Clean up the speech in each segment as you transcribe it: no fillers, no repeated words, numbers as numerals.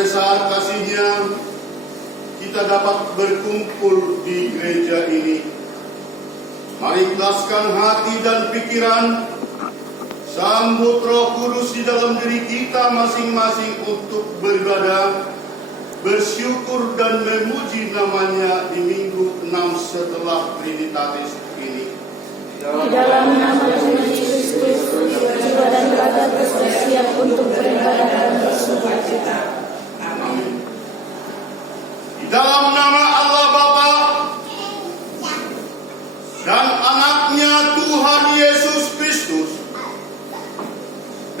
besar kasih-Nya, kita dapat berkumpul di gereja ini. Mari ikhlaskan hati dan pikiran, sambut Roh Kudus di dalam diri kita masing-masing untuk beribadah, bersyukur dan memuji namanya di minggu 6 setelah Trinitatis ini. Di dalam nama Tuhan Yesus Kristus, jiwa dan raga bersiap untuk beribadah dan bersukacita. Amin. Di dalam nama Allah Bapa dan Anaknya Tuhan Yesus Kristus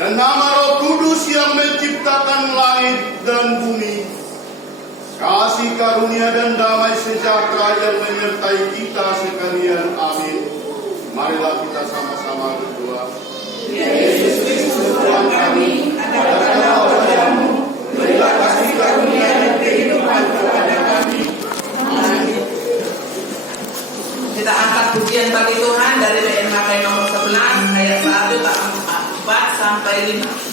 dan nama Roh Kudus yang menciptakan langit dan bumi, kasih karunia dan damai sejahtera yang menyertai kita sekalian. Amin. Marilah kita sama-sama berdoa. Ya Yesus Kristus Tuhan kami, adalah wajah-Mu, berilah kasih karunia dan kehidupan kepada kami. Amin. Kita angkat pujian bagi Tuhan dari PMK nomor 11 ayat 1 4 sampai 5.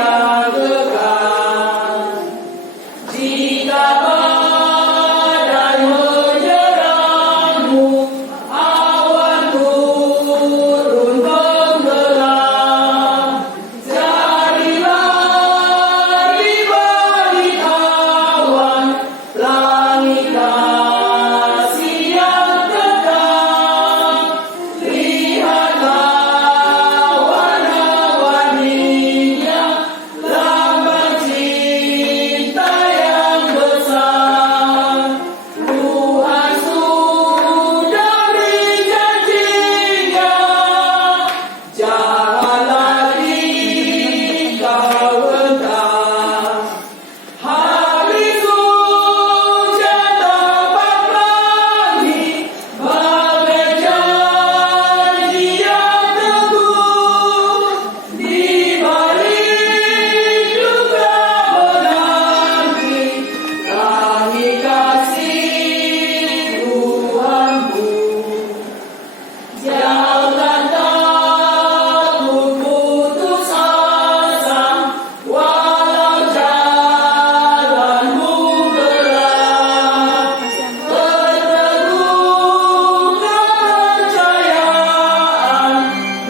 yang kekal. Jika badai menyerangmu, awan turun tenggelam, jadilah di balik awan langit kasih yang kekal. Lihatlah warna-warninya, lambang cinta yang besar. Tuhan sudah beri janjinya, jangan lagi kau hentak. Habis hujan dapat langit, bagai janji yang teguh. Di balik duka menanti, kami kasih Tuhanku. Jangan takut putus asa, walau jalanmu gelap. Berteguh kepercayaan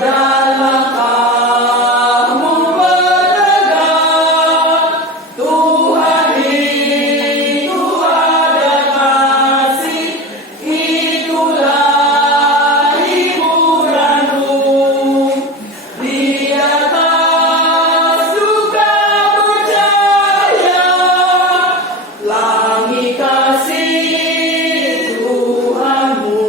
dan langkahmu bertegak. Tuhan itu ada kasih, itulah hiburanmu. Di atas duka percaya, langit kasih Tuhanmu.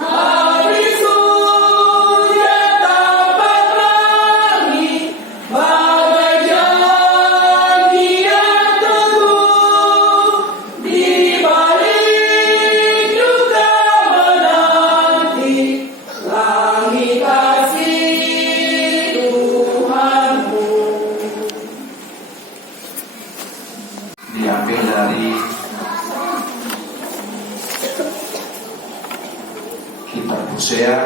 Habis hujan dapat langit, bagai janji yang teguh. Di balik duka menanti, langit kasih Tuhanmu. Diambil dari kitab Hosea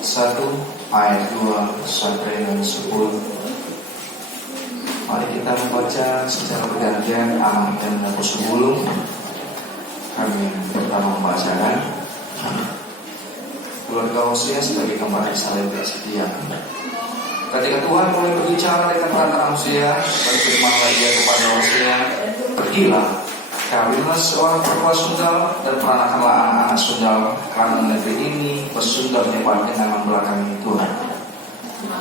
1 ayat 2 sampai dengan 10. Mari kita membaca secara bergantian Amang dan Nabus 10. Kami pertama membacakan keluarga Hosea sebagai kembali Israel yang setia. Ketika Tuhan mulai berbicara dengan perantara Hosea, berfirmanlah Ia kepada Hosea, pergilah, kawinlah seorang perempuan sundal dan peranakanlah anak-anak sundal, karena negeri ini bersundal nyebar dengan membelakangi Tuhan.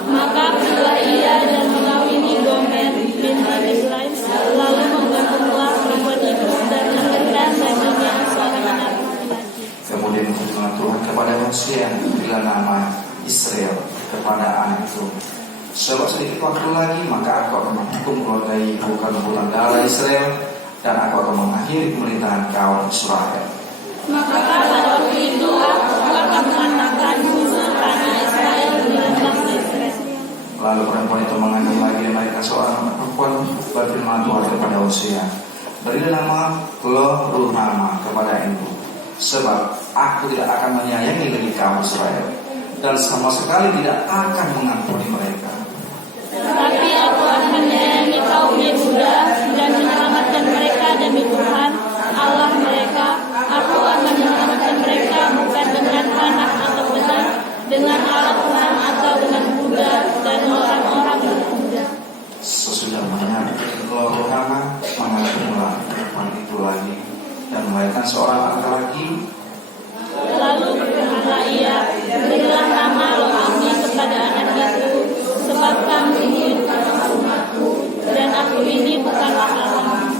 Maka pergilah ia dan mengawini Gomer binti Mislaim, lalu menggantunglah perempuan itu dan memberikan baginya seorang anak laki-laki. Kemudian firman Tuhan kepada Hosea, berilah nama Israel kepada anak itu. Sebab sedikit waktu lagi maka aku akan menghukum keluarga ibu karena bulan darah Israel, dan aku akan mengakhiri pemerintahan kaum Israel. Maka pada waktu itu aku akan mengatakan tanah Israel dengan bangsa Israel. Lalu perempuan itu mengandung lagi dan melahirkan seorang anak perempuan. Berfirman Tuhan kepada Hosea, berilah nama Lo-ruhama kepada ibu, sebab aku tidak akan menyayangi lagi kaum Israel, dan sama sekali tidak akan mengampuni mereka. Tetapi aku akan menyayangi kaum Yehuda dan menyelamatkan mereka demi Tuhan Allah mereka. Aku akan menyelamatkan mereka bukan dengan panah atau pedang, dengan alat perang atau dengan kuda dan orang-orang berkuda. Sesudah banyak Lo-ruhama mengandunglah perempuan itu lagi dan melahirkan seorang anak laki. Lalu berkatalah ia, berilah nama Lo-ami kepada anak itu, sebab kamu ini bukanlah umatku dan aku ini bukanlah Allah.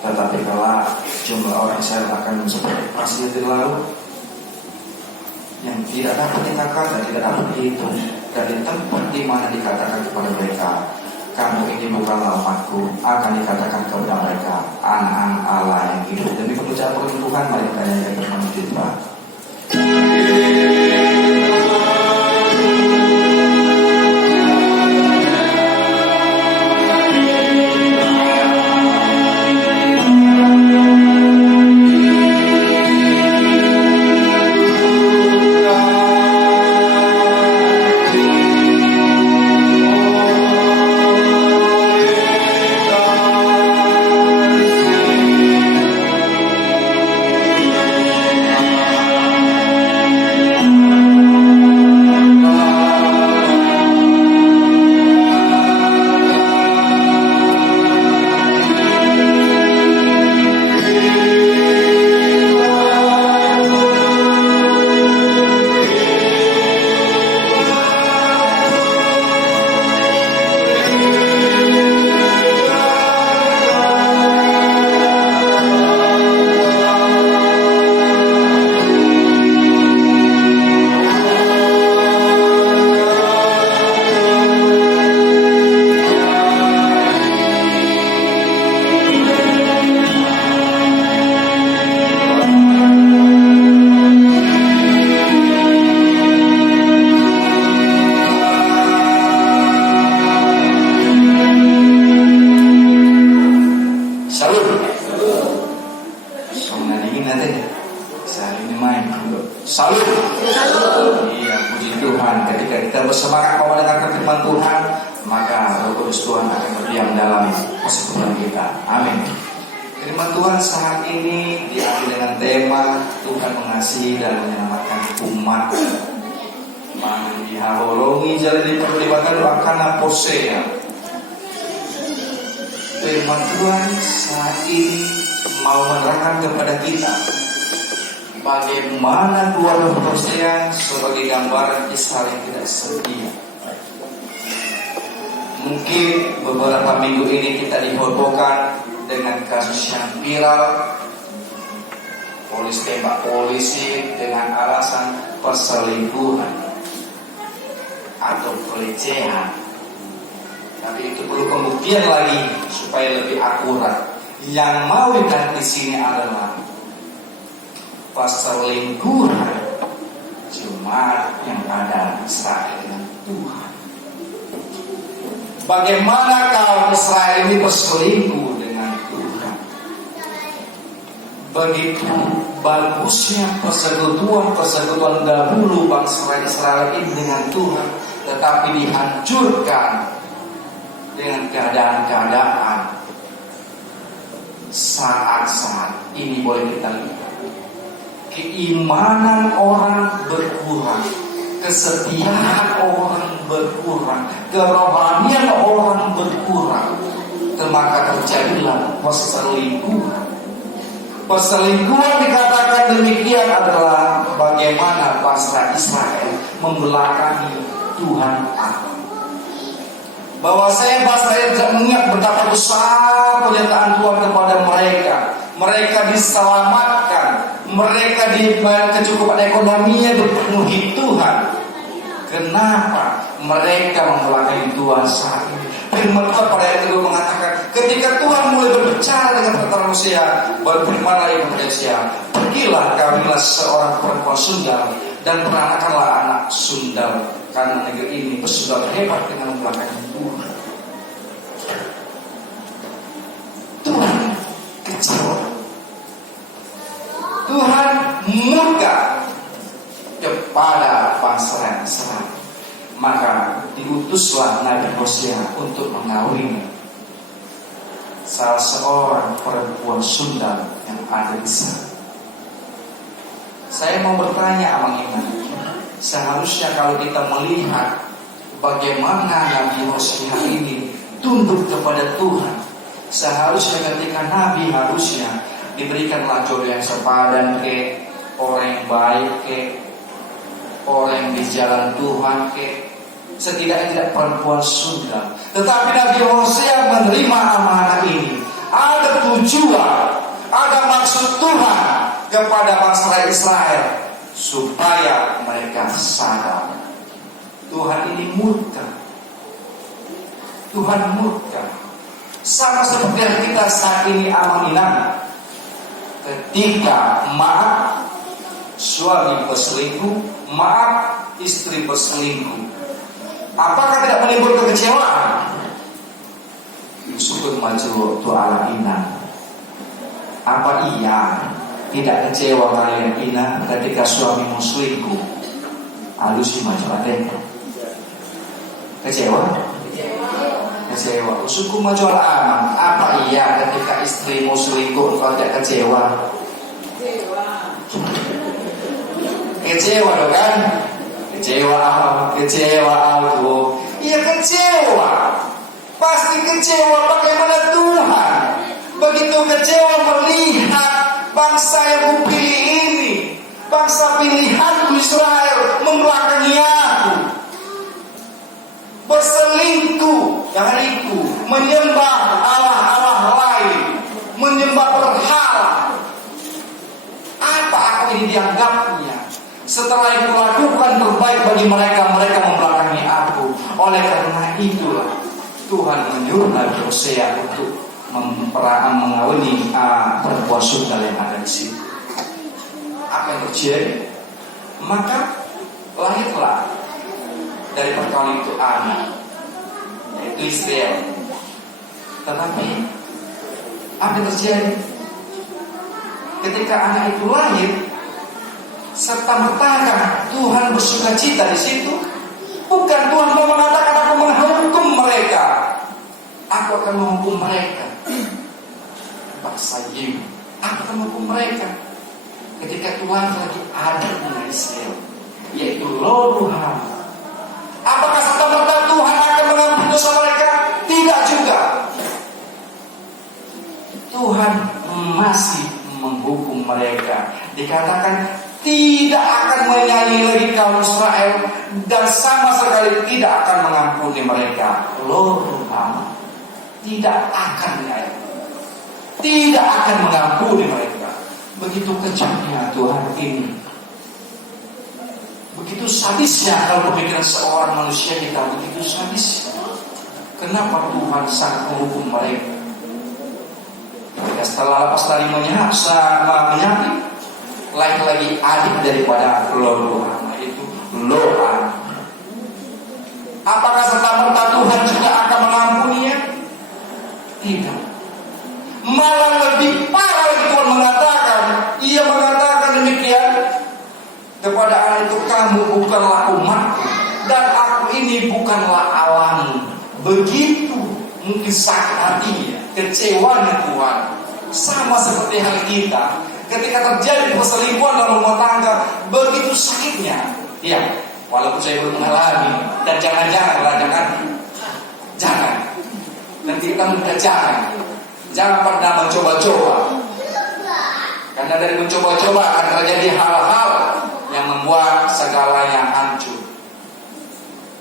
Tetapi kalau jumlah orang Israel akan seperti pasir di laut yang tidak dapat dikatakan dan tidak dapat dihitung, dari tempat di mana dikatakan kepada mereka, kamu ini bukanlah umatku, akan dikatakan kepada mereka, anak-anak Allah yang hidup. Demi pekerjaan Tuhan, mari kita nyanyikan bersama kita. Tuhan, ketika kita bersemangat mau mendengarkan firman Tuhan, maka Roh Kudus Tuhan akan berdiam dalam persekutuan kita. Amin. Firman Tuhan saat ini diambil dengan tema Tuhan mengasihi dan menyelamatkan umat. Mangdihaholongi jalan di perlibatan wakana posea. Firman Tuhan saat ini mau menerangkan kepada kita bagaimana keluarga Hosea sebagai gambaran Israel yang tidak setia. Mungkin beberapa minggu ini kita dihebohkan dengan kasus yang viral, polisi tembak polisi dengan alasan perselingkuhan atau pelecehan. Tapi itu perlu pembuktian lagi supaya lebih akurat. Yang mau dilihat di sini adalah perselingkuhan jemaat yang ada Israel dengan Tuhan. Bagaimana kaum Israel ini berselingkuh dengan Tuhan? Begitu bagusnya persekutuan dahulu bangsa Israel ini dengan Tuhan, tetapi dihancurkan dengan keadaan-keadaan saat-saat ini. Boleh kita lihat keimanan orang berkurang, kesetiaan orang berkurang, kerohanian orang berkurang, maka terjadilah perselingkuhan. Perselingkuhan dikatakan demikian adalah bagaimana bangsa Israel membelakangi Tuhan Allah. Bahwa saya bangsa Israel tidak mengingat betapa besar penyertaan Tuhan kepada mereka. Mereka diselamatkan, mereka diberi kecukupan ekonominya dipenuhi Tuhan. Kenapa mereka membelakangi Tuhan saat ini? Firman Tuhan pada ayat kedua mengatakan, ketika Tuhan mulai berbicara dengan perkataan Hosea, berfirmanlah ia kepada Hosea, pergilah kawinlah seorang perempuan sundal dan peranakanlah anak sundal, karena negeri ini bersudah hebat dengan membelakangi Tuhan. Tuhan kecewa. Tuhan murka kepada bangsa Israel. Maka diutuslah Nabi Hosea untuk mengawini salah seorang perempuan sundal yang ada di sana. Saya mau bertanya Abang Iman, seharusnya kalau kita melihat bagaimana Nabi Hosea ini tunduk kepada Tuhan, seharusnya ketika Nabi harusnya diberikanlah jodoh yang sepadan ke orang yang baik, ke orang yang di jalan Tuhan, ke setidaknya tidak perempuan sundal. Tetapi Nabi Hosea menerima amanah ini. Ada tujuan, ada maksud Tuhan kepada bangsa Israel supaya mereka sadar. Tuhan ini murka. Tuhan murka. Sama seperti yang kita saat ini alami. Ketika maaf suami berselingkuh, maaf istri berselingkuh, apakah tidak menimbulkan kekecewaan? Syukur maju tu'ala ina. Apa iya tidak kecewa kalian ina ketika suamimu selingkuh? Alusi maju ada. Kecewa? Kecewa. Syukur maju aman. Apa iya ketika istrimu selingkuh engkau tidak kecewa? Kecewa dong kan? Kecewa aku. Iya kecewa. Pasti kecewa. Bagaimana Tuhan begitu kecewa melihat bangsa yang kupilih ini, bangsa pilihanku Israel membelakangi aku, berselingkuh dariku, menyembah Allah-Allah lain, menyembah berhala. Apa aku ini dianggapnya? Setelah itu lakukan terbaik bagi mereka, mereka membelakangi aku. Oleh karena itulah Tuhan menyuruh Nabi Hosea untuk mengawini perempuan sundal yang ada di sini. Apa yang terjadi? Maka lahirlah dari perkawinan itu anak, yaitu Israel. Tetapi apa yang terjadi? Ketika anak itu lahir, serta merta Tuhan bersuka cita di situ, menghukum mereka. Bangsa Yim akan menghukum mereka ketika Tuhan lagi ada dengan Israel, yaitu Lo Ruham. Apakah serta-merta Tuhan akan mengampuni dosa mereka? Tidak juga. Tuhan masih menghukum mereka. Dikatakan tidak akan menyanyi lagi kaum Israel, dan sama sekali tidak akan mengampuni mereka. Lo Ruham, tidak akan menyanyi, tidak akan mengampuni mereka. Begitu kejamnya Tuhan ini. Begitu sadisnya kalau pemikiran seorang manusia kita, begitu sadis. Kenapa Tuhan sangat menghukum mereka? Mereka setelah lepas dari menyakiti, lain lagi adik daripada Lo-Ruham, yaitu Lo-Am. Apakah serta-merta Tuhan juga akan mengampuninya? Tidak. Malah lebih parah lagi Tuhan mengatakan, Ia mengatakan demikian kepada anak itu, kamu bukanlah umatku dan aku ini bukanlah Allahmu. Begitu mungkin sakit hatinya, kecewanya Tuhan. Sama seperti hal kita ketika terjadi perselingkuhan dalam rumah tangga, begitu sakitnya. Ya, walaupun saya belum mengalami, dan jangan. Nanti kita minta jangan pernah mencoba-coba, karena dari mencoba-coba akan terjadi hal-hal yang membuat segalanya hancur.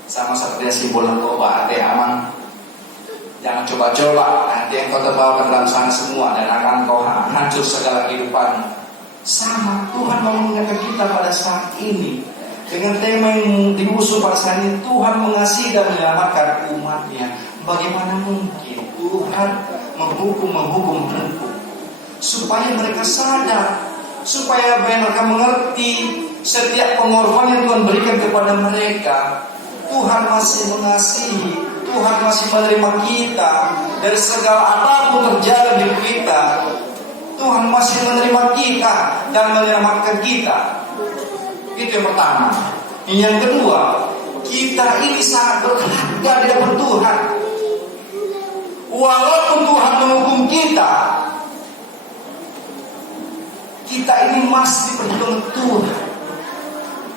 Sama seperti simbol narkoba, aman. Jangan coba-coba, nanti yang kau terbawa ke dalam sana semua dan akan kau hancur segala kehidupanmu. Sama Tuhan mau mengingatkan kita pada saat ini dengan tema yang diusung pada saat ini, Tuhan mengasihi dan menyelamatkan umatnya. Bagaimana mungkin Tuhan menghukum supaya mereka sadar, supaya mereka mengerti setiap pengorbanan yang Tuhan berikan kepada mereka. Tuhan masih mengasihi, Tuhan masih menerima kita dari segala apapun terjadi di kita. Tuhan masih menerima kita dan menyelamatkan kita. Itu yang pertama. Yang kedua, kita ini sangat berharga di hadapan Tuhan. Walaupun Tuhan menghukum kita, kita ini masih diperhitungkan Tuhan.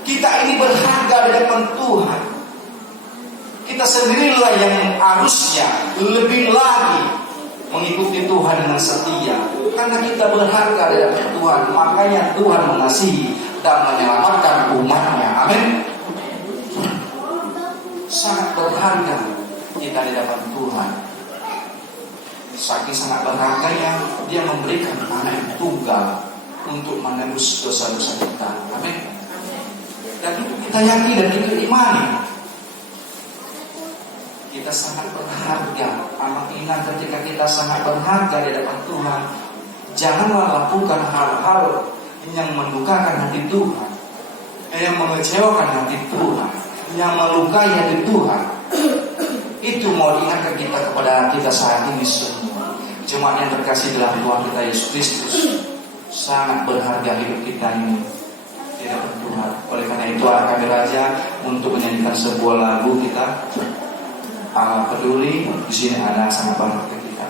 Kita ini berharga di hadapan Tuhan. Kita sendirilah yang harusnya lebih lagi mengikuti Tuhan dengan setia, karena kita berharga di hadapan Tuhan. Makanya Tuhan mengasihi dan menyelamatkan umatnya. Amin. Sangat berharga kita di hadapan Tuhan. Saking sangat berharganya, Dia memberikan anak yang tunggal untuk menebus dosa-dosa kita. Amin. Dan itu kita yakini dan kita imani. Kita sangat berharga. Anak ingat ketika kita sangat berharga di hadapan Tuhan, janganlah lakukan hal-hal yang mendukakan hati Tuhan, yang mengecewakan hati Tuhan, yang melukai hati Tuhan. Itu mau diingatkan kita kepada kita saat ini semua. Jemaat yang terkasih dalam Tuhan kita Yesus Kristus, sangat berharga hidup kita ini di hadapan Tuhan. Oleh karena itu kami raja untuk menyanyikan sebuah lagu kita, Allah peduli. Di sini ada sangat berharga kita.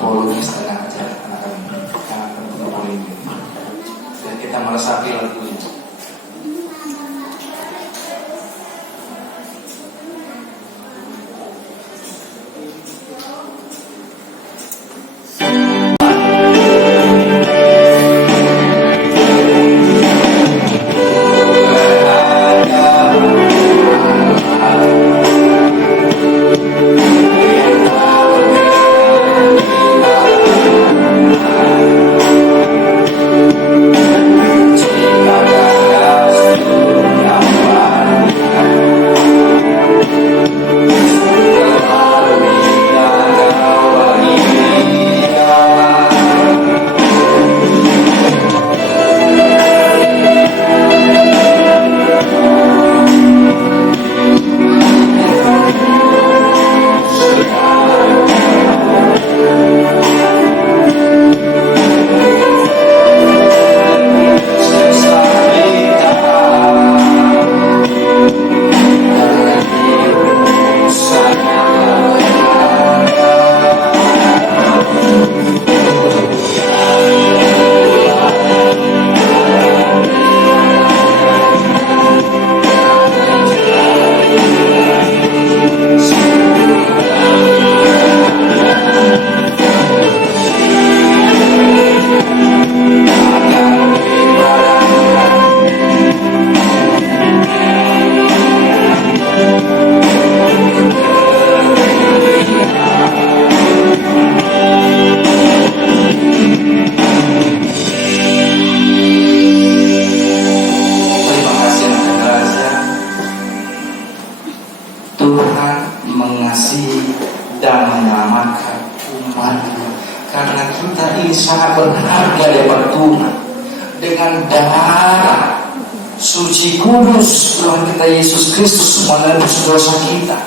Polonis sedang ajar anak-anak kami dan kita meresapi lagunya. Cinta menyelamatkan umatnya. Karena kita ini sangat berharga di hadapan Tuhan. Dengan darah suci kudus Tuhan kita Yesus Kristus menebus dosa kita.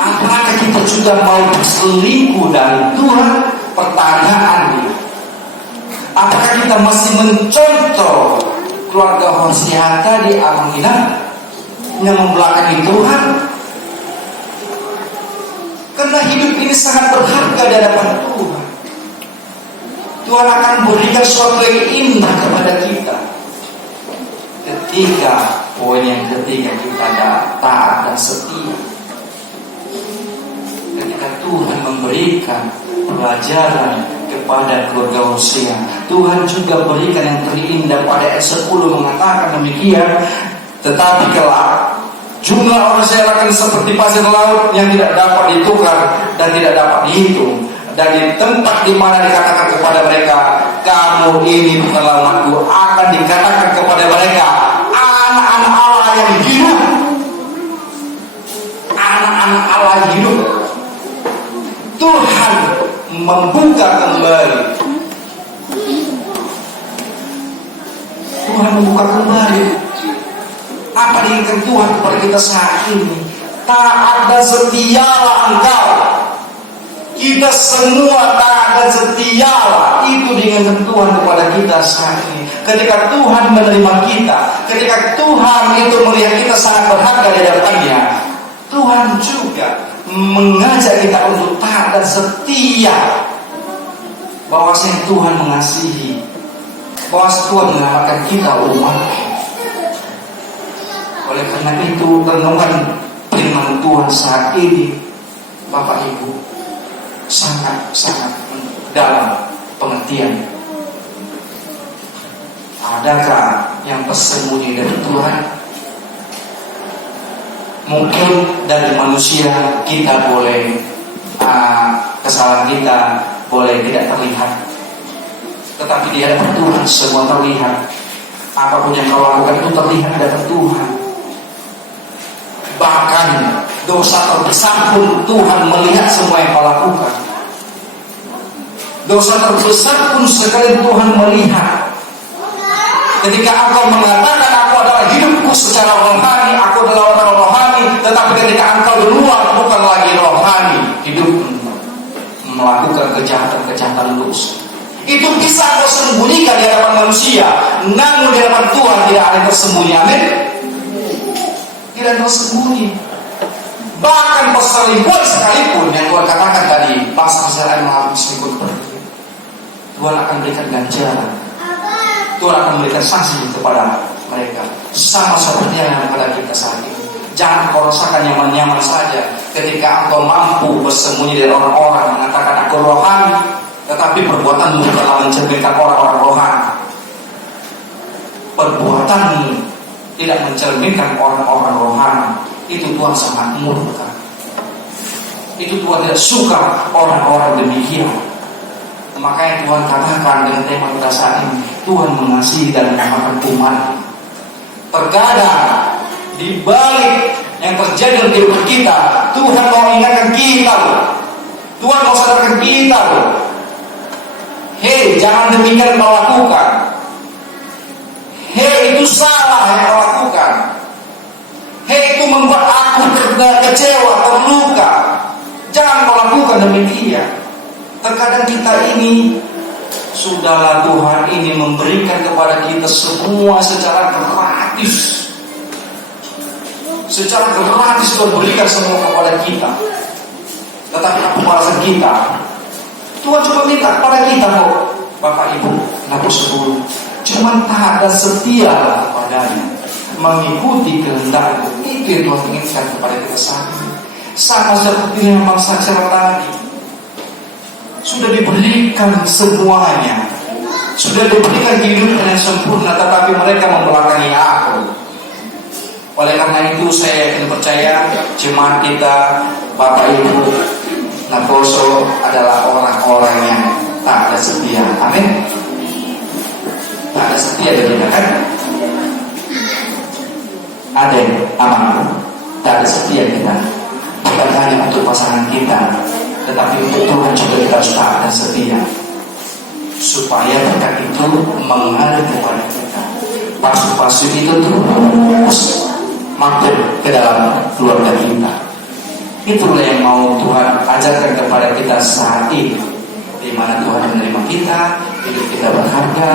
Apakah kita juga mau berselingkuh dari Tuhan? Pertanyaannya, apakah kita masih mencontoh keluarga Hosea tadi Alhamdulillah yang membelakangi Tuhan? Karena hidup ini sangat berharga di hadapan Tuhan. Tuhan akan berikan sesuatu yang indah kepada kita ketika poin yang ketiga kita taat dan setia. Ketika Tuhan memberikan pelajaran kepada keluarga Hosea, Tuhan juga berikan yang terindah pada ayat 10 mengatakan demikian. Tetapi kelak jumlah orang Hosea akan seperti pasir laut yang tidak dapat ditukar dan tidak dapat dihitung. Dan di tempat di mana dikatakan kepada mereka, kamu ini bukanlah umatku, akan dikatakan kepada mereka, anak-anak Allah yang hidup. Anak-anak Allah yang hidup. Tuhan membuka kembali. Tuhan membuka kembali. Apa diinginkan Tuhan kepada kita saat ini? Taat dan setialah engkau. Kita semua taat dan setialah. Itu diinginkan Tuhan kepada kita saat ini. Ketika Tuhan menerima kita, ketika Tuhan itu melihat kita sangat berharga di hadapannya, Tuhan juga mengajak kita untuk taat dan setia. Bahwasanya Tuhan mengasihi, bahwa Tuhan menyelamatkan kita umat. Oleh karena itu, renungan firman Tuhan saat ini, Bapak Ibu, sangat-sangat dalam pengertian. Adakah yang tersembunyi dari Tuhan? Mungkin dari manusia kita boleh kesalahan kita boleh tidak terlihat, tetapi di hadapan Tuhan semua terlihat. Apapun yang kau lakukan itu terlihat di hadapan Tuhan. Bahkan dosa terbesar pun Tuhan melihat semua yang kau lakukan. Dosa terbesar pun sekali Tuhan melihat. Ketika engkau mengatakan aku adalah hidupku secara rohani, aku adalah orang rohani, tetapi ketika engkau di luar bukan lagi rohani, hidup melakukan kejahatan dosa. Itu bisa kau sembunyikan di hadapan manusia, namun di hadapan Tuhan tidak ada yang tersembunyi. Amin. Tidak tersembunyi. Bahkan perselingkuhan sekalipun yang Tuhan katakan tadi, bangsa Israel mengalami selingkuh seperti itu, Tuhan akan berikan ganjaran. Tuhan akan memberikan sanksi kepada mereka, sama seperti yang kepada kita saat ini. Jangan kau rasakan nyaman-nyaman saja ketika engkau mampu bersembunyi dari orang-orang mengatakan aku rohani, tetapi perbuatanmu telah mencerminkan orang-orang rohani. Perbuatanmu tidak mencerminkan orang-orang rohani. Itu Tuhan sangat murka. Itu Tuhan tidak suka orang-orang demikian. Makanya Tuhan katakan dengan tema kita saat ini, Tuhan mengasihi dan menyelamatkan umat. Terkadang di balik yang terjadi dalam kehidupan kita, Tuhan mau ingatkan kita loh. Tuhan mau sadarkan kita loh. Hei, jangan demikian kau lakukan. Hei, itu salah yang kau lakukan. Hei, itu membuat aku kecewa, terluka. Jangan kau lakukan demikian. Terkadang kita ini, sudahlah Tuhan ini memberikan kepada kita semua secara gratis. Secara gratis Tuhan berikan semua kepada kita. Tetapi apa balasan kita? Tuhan cuma minta kepada kita kok, Bapak Ibu, Napus 10, cuma taat dan setia kepadanya, mengikuti kehendaknya. Itu yang Tuhan inginkan kepada kita saat ini. Sama seperti yang bangsa Israel tadi, sudah diberikan semuanya, sudah diberikan kehidupan yang sempurna, tetapi mereka membelakangi aku. Oleh karena itu saya yakin percaya jemaat kita, Bapak Ibu, Naposo adalah orang-orang yang tak ada setia. Amin. Tak ada setia dari kita kan? Ada yang aman, tak ada setia kita. bukan hanya untuk pasangan kita, tetapi untuk Tuhan juga kita harus taat dan setia, supaya berkat itu mengalir kepada kita. Pasu-pasu itu terus mampir ke dalam keluarga kita. Itulah yang mau Tuhan ajarkan kepada kita saat ini, di mana Tuhan menerima kita, hidup kita berharga,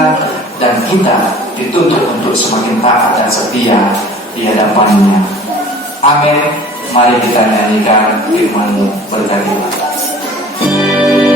dan kita dituntut untuk semakin taat dan setia di hadapannya. Amin. Mari kita nyanyikan firman-Mu, berkati-Mu. Amin.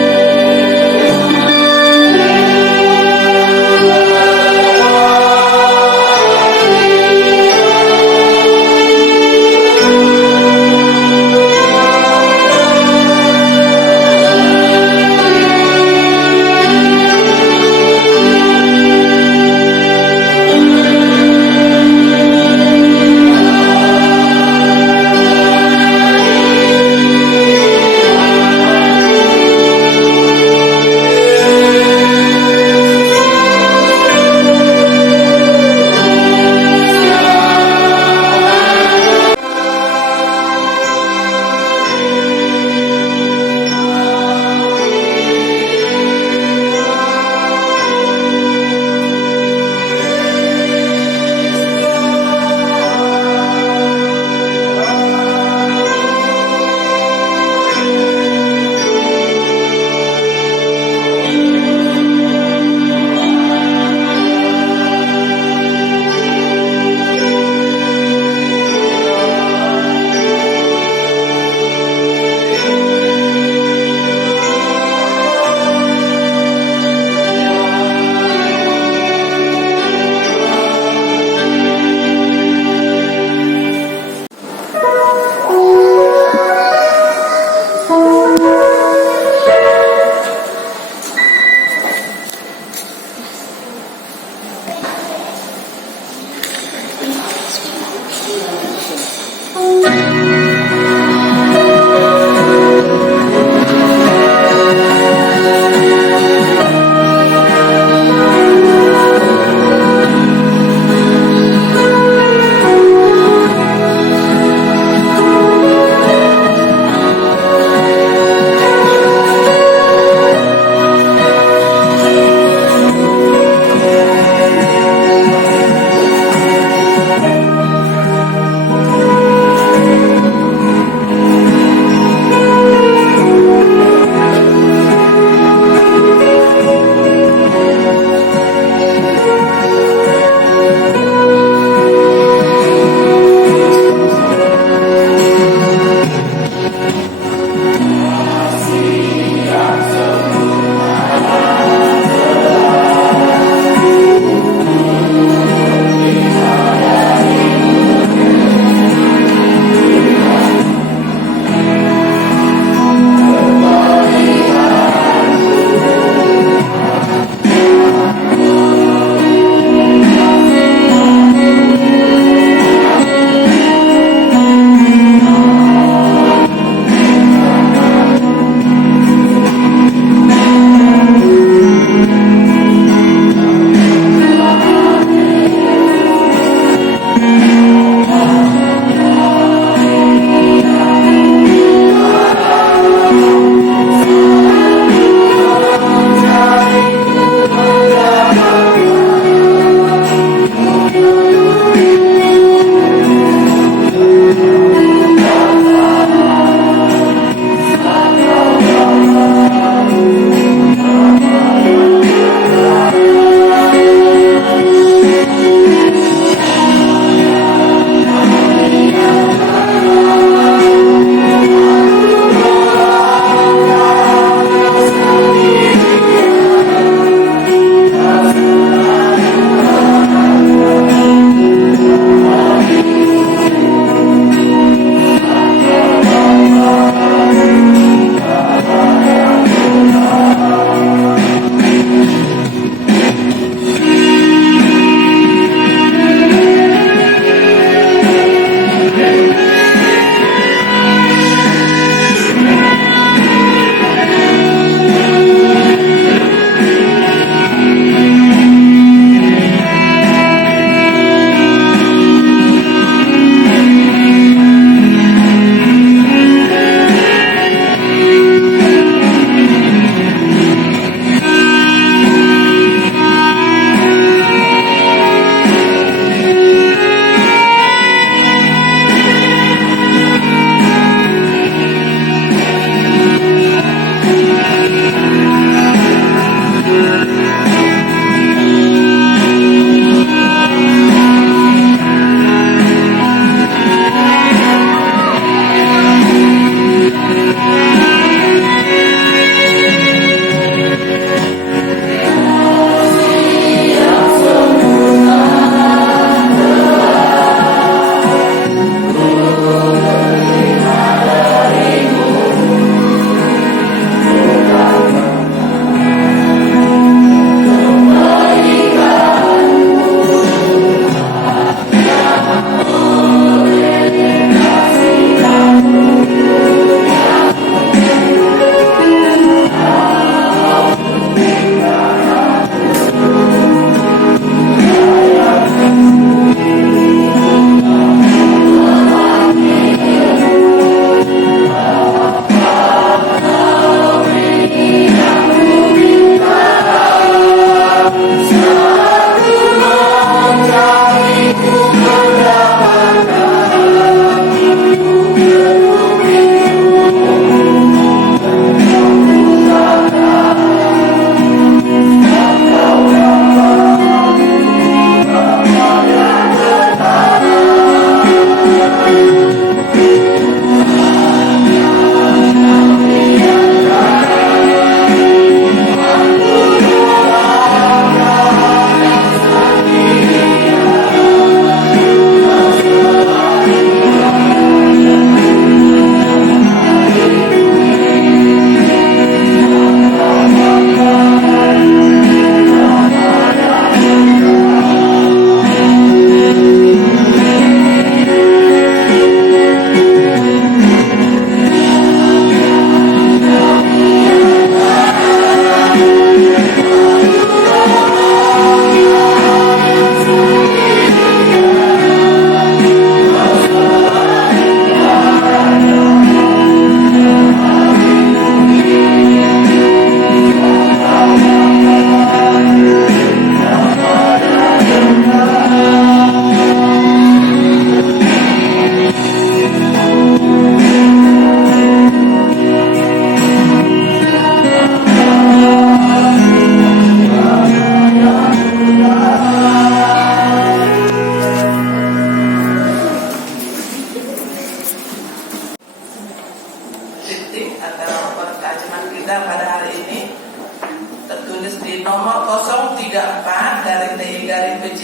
garing PJ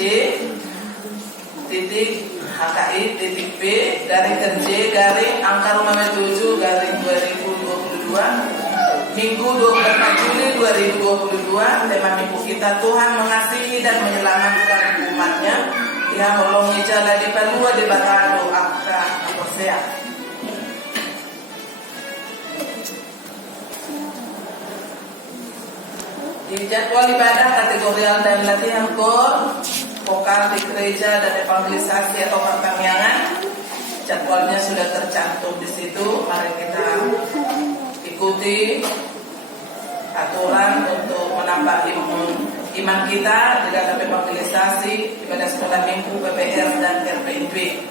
titik HKI titik P garing kerja garing angka rumah 7 garing 2022 Minggu 24 Juli 2022. Tema minggu kita Tuhan mengasihi dan menyelamatkan umatnya. Ia holongi jala di palua di batado akta persea. Di jadwal ibadah kategorial dan latihan kor, vokal di gereja dan evangelisasi atau pertanian, jadwalnya sudah tercantum di situ. Mari kita ikuti aturan untuk menambah iman kita di dalam evangelisasi, ibadah sekolah minggu, PPR dan RPIP.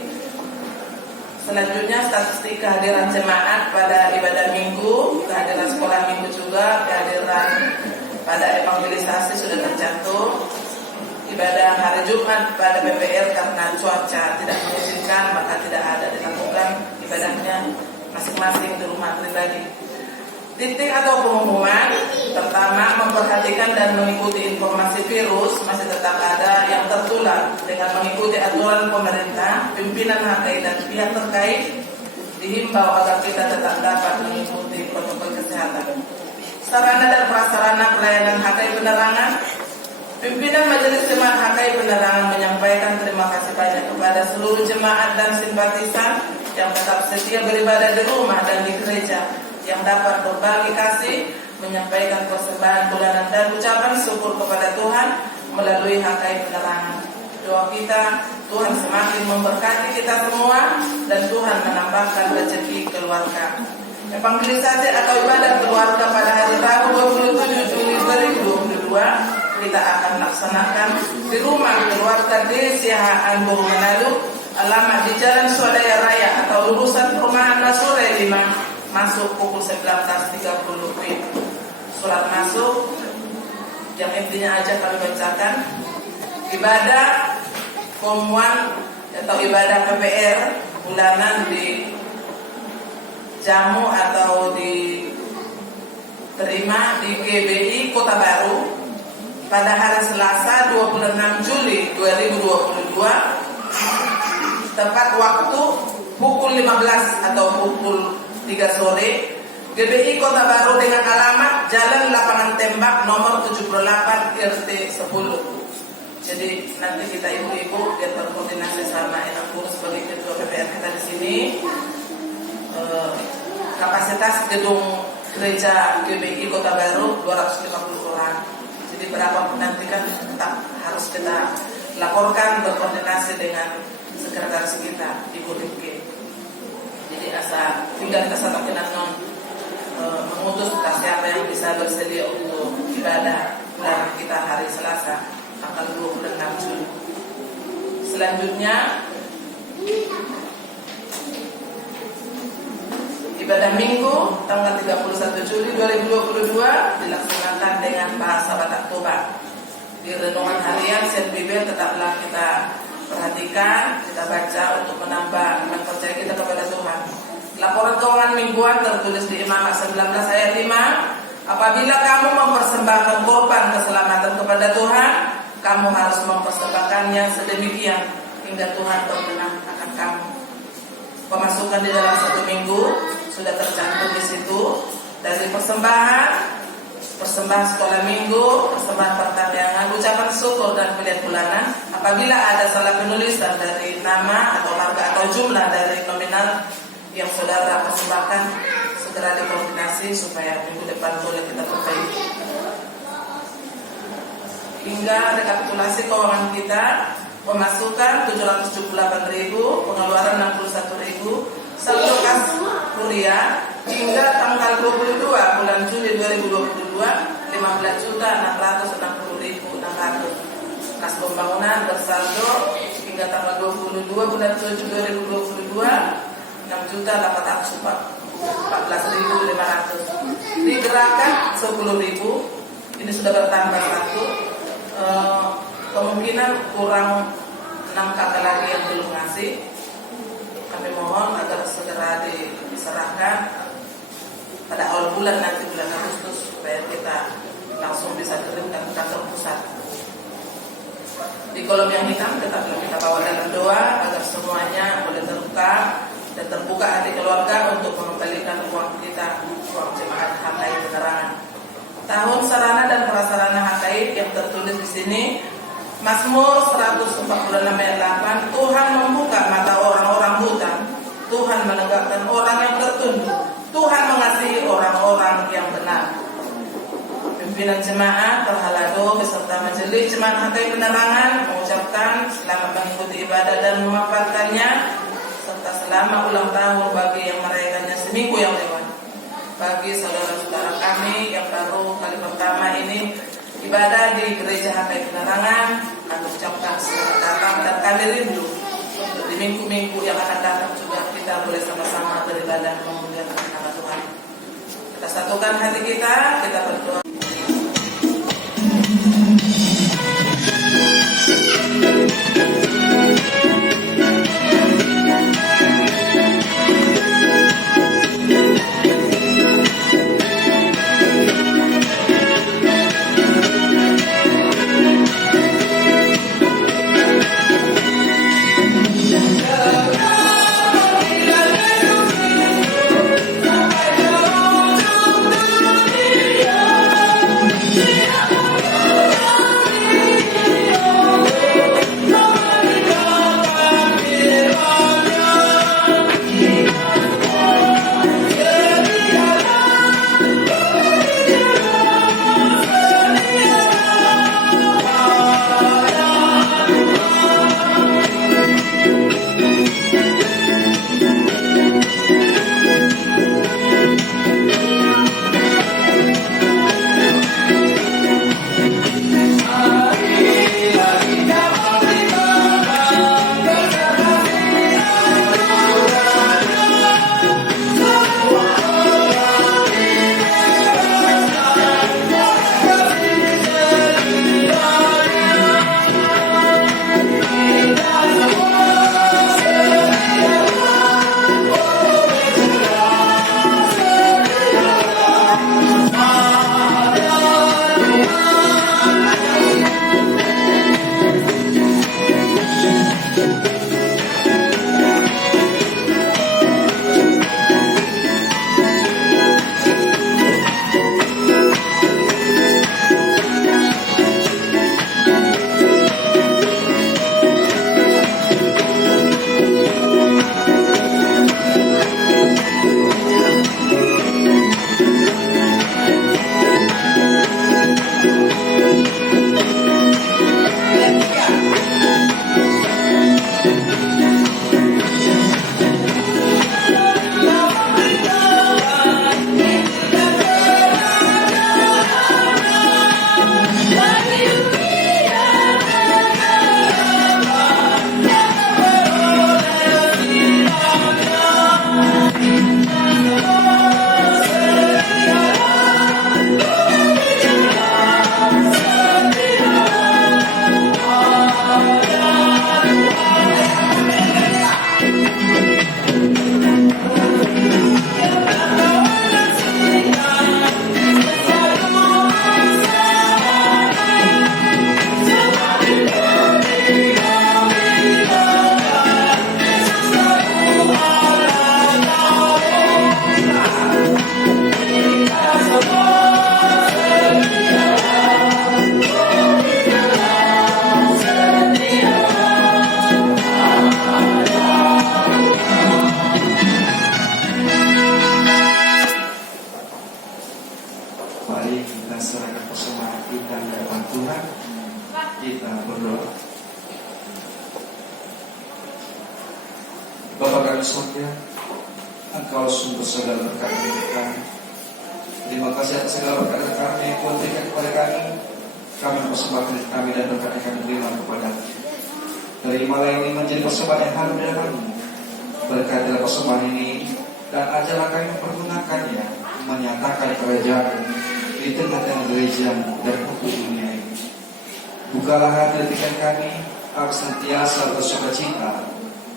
Selanjutnya statistik kehadiran jemaat pada ibadah minggu, kehadiran sekolah minggu juga, kehadiran pada evangelisasi sudah tercantum. Ibadah hari Jumat pada PPR karena cuaca tidak mengizinkan maka tidak ada dilakukan ibadahnya masing-masing di rumah pribadi. Titik atau pengumuman pertama, memperhatikan dan mengikuti informasi virus masih tetap ada yang tertular dengan mengikuti aturan pemerintah, pimpinan HKI dan pihak terkait dihimbau agar kita tetap dapat mengikuti protokol kesehatan. Sarana dan prasarana pelayanan HKI penerangan. Pimpinan Majelis Jemaat HKI Penerangan menyampaikan terima kasih banyak kepada seluruh jemaat dan simpatisan yang tetap setia beribadah di rumah dan di gereja, yang dapat berbagi kasih, menyampaikan persembahan bulanan dan ucapan syukur kepada Tuhan melalui HKI Penerangan. Doa kita, Tuhan semakin memberkati kita semua dan Tuhan menambahkan rezeki keluarga. Evangelisasi atau ibadah keluarga pada hari Rabu 27 Juli 2022 kita akan laksanakan di rumah keluarga Desa Ambung Menalu, alamat di Jalan Swadaya Raya atau lulusan perumahan Nasure 5, masuk pukul 19.30 WIB. Surat masuk yang intinya aja kami bacakan. Ibadah Form 1 atau ibadah PPR bulanan di jamu atau diterima di GBI Kota Baru pada hari Selasa 26 Juli 2022 tepat waktu pukul 15 atau pukul 3 sore. GBI Kota Baru dengan alamat Jalan Lapangan Tembak nomor 78 RT 10. Jadi nanti kita ibu-ibu biar berkoordinasi sama Enakuru sebagai ketua PPR kita di sini. Kapasitas gedung gereja GBI Kota Baru 250 orang. Jadi berapa nanti kan tetap harus kita laporkan, berkoordinasi dengan sekretaris kita Ibu Rifki. Jadi asa tinggal kita sama mengutus siapa yang bisa bersedia untuk ibadah bulan kita hari Selasa tanggal 26 Juli. Selanjutnya ibadah Minggu tanggal 31 Juli 2022 dilaksanakan dengan bahasa Batak Toba. Di renungan harian Saint Bible tetaplah kita perhatikan, kita baca untuk menambah iman percaya kita kepada Tuhan. Laporan keuangan mingguan tertulis di Imamat 19 ayat 5. Apabila kamu mempersembahkan korban keselamatan kepada Tuhan, kamu harus mempersembahkannya sedemikian hingga Tuhan berkenan akan kamu. Pemasukan di dalam satu minggu sudah tercantum di situ, dari persembahan sekolah minggu, persembahan pertanian, ucapan syukur dan pilihan bulanan. Apabila ada salah penulisan dari nama atau harga atau jumlah dari nominal yang saudara persembahkan, segera dikoordinasi supaya minggu depan boleh kita perbaiki. Hingga rekapitulasi keuangan kita, pemasukan 778.000, pengeluaran 61.000. Saldo kas kuliah hingga tanggal 22 bulan Juli 2022 15.660.600. Kas pembangunan bersaldo hingga tanggal 22 bulan 7 2022 6.814.500. Digerakkan 10.000. Ini sudah bertambah satu. Kemungkinan kurang 6 kakak lagi yang belum ngasih. Kami mohon agar segera diserahkan pada awal bulan nanti, bulan Agustus, supaya kita langsung bisa kirimkan ke kantor pusat. di kolom yang hitam, tetapi kita bawa dalam doa agar semuanya boleh terbuka dan terbuka hati keluarga untuk mengembalikan uang kita, uang jemaat HKI Penerangan. Tahun sarana dan prasarana HKI yang tertulis di sini, Mazmur 146 ayat 8, Tuhan membuka mata orang-orang buta, Tuhan menegakkan orang yang tertunduk, Tuhan mengasihi orang-orang yang benar. Pimpinan jemaat, Perhalado beserta majelis jemaat HKI Penerangan mengucapkan selamat mengikuti ibadah dan memanfaatkannya, serta selamat ulang tahun bagi yang merayakannya seminggu yang lewat. Bagi saudara-saudara kami yang baru kali pertama ini ibadah di gereja HKI Penerangan, kami ucapkan selamat datang dan kami rindu untuk di minggu-minggu yang akan datang juga kita boleh sama-sama beribadah memuliakan nama Tuhan. Kita satukan hati kita berdoa. Kita berdoa. Bapa kami surga, Engkau sumber segala berkat hidup kami. Terima kasih atas segala berkat yang kami berikan kepada kami. Kami persembahkan kami dan berkat yang kami terima kepada. Terimalah ini menjadi persembahan yang harum dan harum. Berkatilah persembahan ini dan ajarlah kami mempergunakannya menyatakan kerajaan di tengah-tengah gereja dan hukum dunia ini. Bukalah hati pikiran kami agar senantiasa bersukacita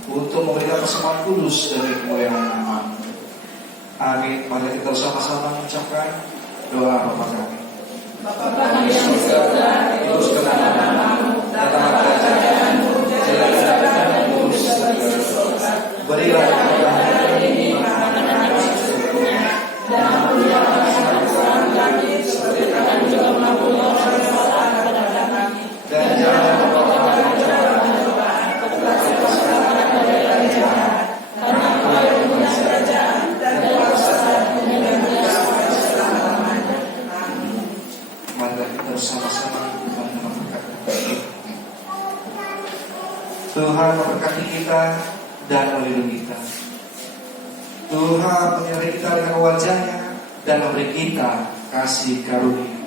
untuk memberikan persembahan kudus dari kemuliaan nama. Amin. Mari kita bersama-sama mengucapkan doa Bapa kami. Bapa kami yang di surga, dikuduskanlah namamu, datanglah kerajaan Tuhan memberkati kita dan melindungi kita. Tuhan menyertai kita dengan wajah-Nya dan memberi kita kasih karunia.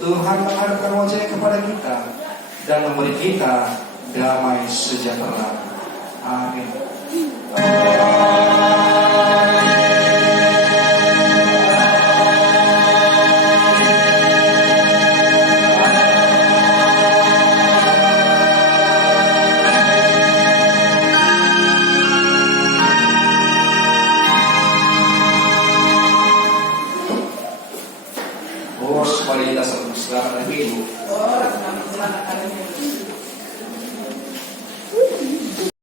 Tuhan menghadapkan wajah-Nya kepada kita dan memberi kita damai sejahtera. Amin. Mari kita selamat hidup. Selamat hari Minggu.